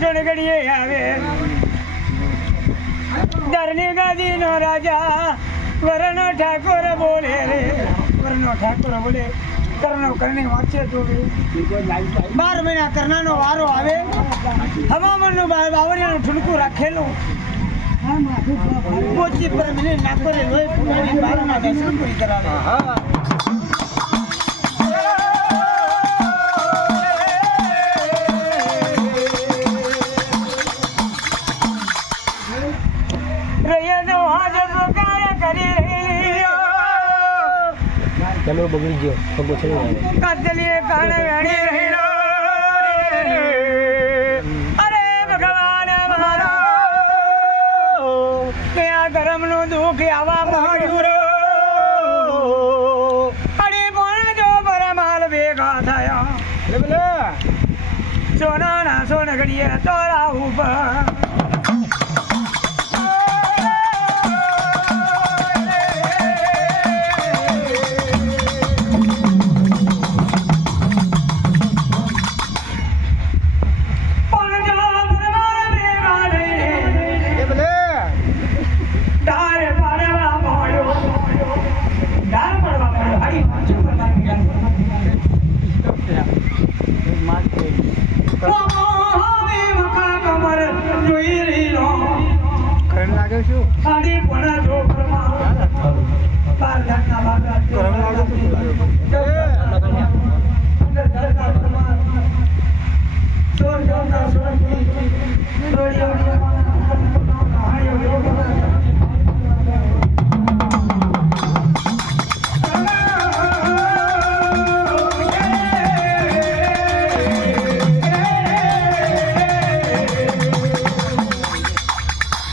સોનગડીએ આવે ધરની ગાદીનો રાજા વરનો ઠાકોર બોલે રે વરનો ઠાકોર બોલે કરનો કરણી વાંચે તો 12 મહિના કરનાનો વારો આવે હવામાનનું બાવરિયાનું ઠુનકું રાખેલું પોચી પર મિલે નાકોરે લોહી ફૂટાડી 12 ના દર્શન પૂરી કરાવે ચલો બગડી ગયો પગો છે કાતલીએ કાણે વેણી રહીલો અરે ભગવાન મારો ત્યાં ગરમનું દુઃખ આવા પડ્યું અરે પણ જો બરમાલ ભેગા થયા સોનાના સોનગડીએ તોરા ઉપર કરંટ લાગે શું